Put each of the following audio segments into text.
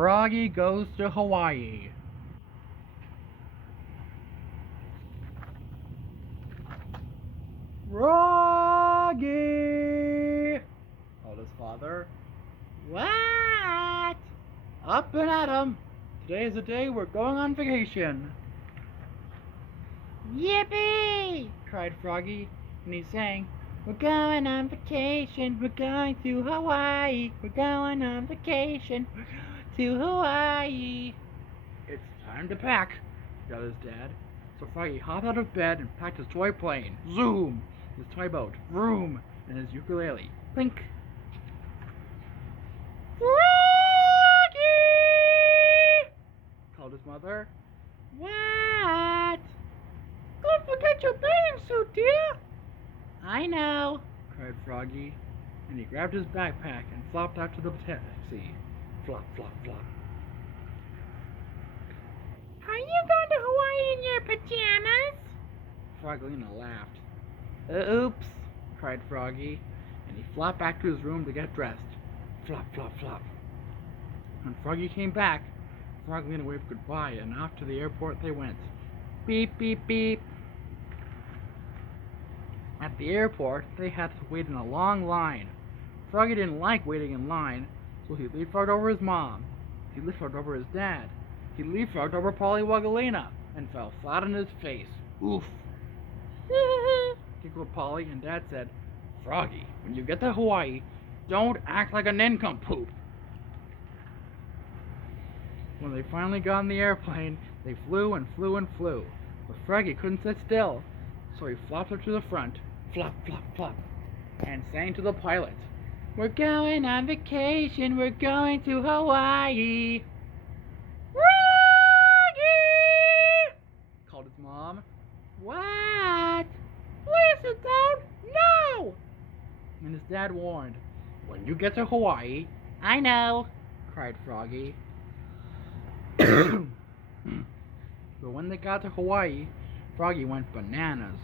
Froggy Goes to Hawaii. Froggy! Called his father. What? Up and at 'em! Today's the day we're going on vacation. Yippee! Cried Froggy, and he sang, "We're going on vacation, we're going to Hawaii, we're going on vacation, we're going to Hawaii." It's time to pack, yelled his dad. So Froggy hopped out of bed and packed his toy plane, zoom, his toy boat, vroom, and his ukulele, clink. Froggy! Called his mother. What? Don't forget your bathing suit, dear. I know, cried Froggy, and he grabbed his backpack and flopped out to the taxi. Flop, flop, flop. Are you going to Hawaii in your pajamas? Froggelina laughed. Oops, cried Froggy, and he flopped back to his room to get dressed. Flop, flop, flop. When Froggy came back, Froggelina waved goodbye, and off to the airport they went. Beep, beep, beep. At the airport, they had to wait in a long line. Froggy didn't like waiting in line, so he leapfrogged over his mom. He leapfrogged over his dad. He leapfrogged over Polly Wuggalina and fell flat on his face. Oof! Giggled Polly, and Dad said, "Froggy, when you get to Hawaii, don't act like a nincompoop." When they finally got on the airplane, they flew and flew and flew. But Froggy couldn't sit still, so he flopped up to the front, flop, flop, flop, and sang to the pilot, "We're going on vacation, we're going to Hawaii." "Froggy!" called his mom. "What?" "Please sit down, now!" And his dad warned, "When you get to Hawaii..." "I know," cried Froggy. But when they got to Hawaii, Froggy went bananas.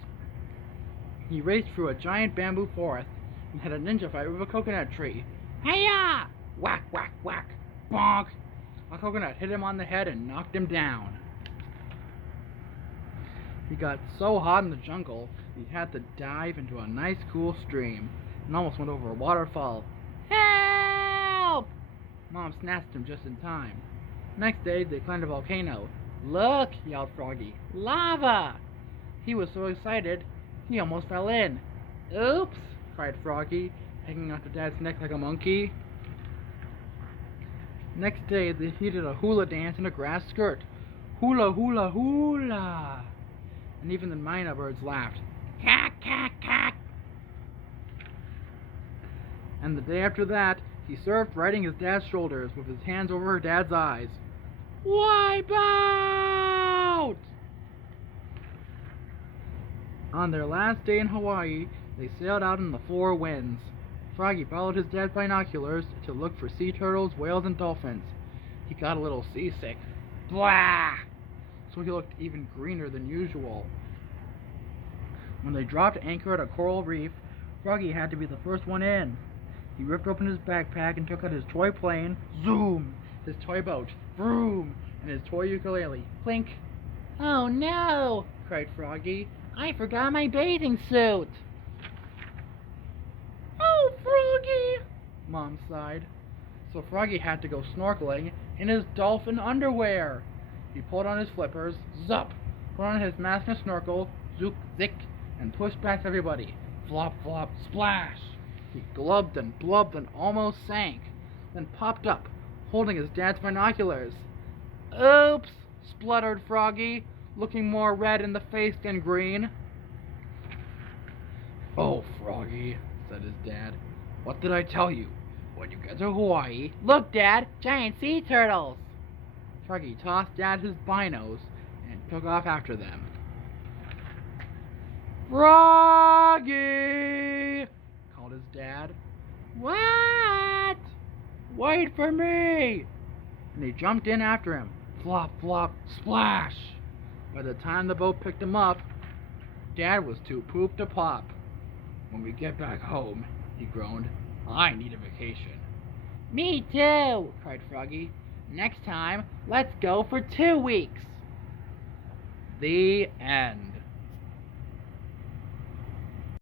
He raced through a giant bamboo forest and had a ninja fight with a coconut tree. Hi-ya! Whack, whack, whack! Bonk! A coconut hit him on the head and knocked him down. He got so hot in the jungle, he had to dive into a nice cool stream and almost went over a waterfall. Help! Mom snatched him just in time. Next day, they climbed a volcano. "Look!" yelled Froggy. "Lava!" He was so excited, he almost fell in. "Oops!" cried Froggy, hanging onto Dad's neck like a monkey. Next day, he did a hula dance in a grass skirt. Hula, hula, hula! And even the myna birds laughed. Cack, cack, cack! And the day after that, he surfed riding his dad's shoulders with his hands over her dad's eyes. Wipe out! On their last day in Hawaii, they sailed out in the four winds. Froggy followed his dad's binoculars to look for sea turtles, whales, and dolphins. He got a little seasick. Blah! So he looked even greener than usual. When they dropped anchor at a coral reef, Froggy had to be the first one in. He ripped open his backpack and took out his toy plane, zoom, his toy boat, vroom, and his toy ukulele, clink. "Oh no!" cried Froggy. "I forgot my bathing suit." "Oh, Froggy!" Mom sighed. So Froggy had to go snorkeling in his dolphin underwear. He pulled on his flippers, zup, put on his mask and snorkel, zook, zick, and pushed past everybody. Flop, flop, splash! He glubbed and blubbed and almost sank, then popped up, holding his dad's binoculars. "Oops!" spluttered Froggy, looking more red in the face than green. "Oh, Froggy," said his dad, "what did I tell you? When you get to Hawaii..." "Look, Dad! Giant sea turtles!" Froggy tossed Dad his binos and took off after them. "Froggy!" called his dad. "What?" "Wait for me!" And he jumped in after him. Flop, flop, splash! By the time the boat picked him up, Dad was too pooped to pop. "When we get back home," he groaned, "I need a vacation." "Me too!" cried Froggy. Next time, let's go for 2 weeks. The end.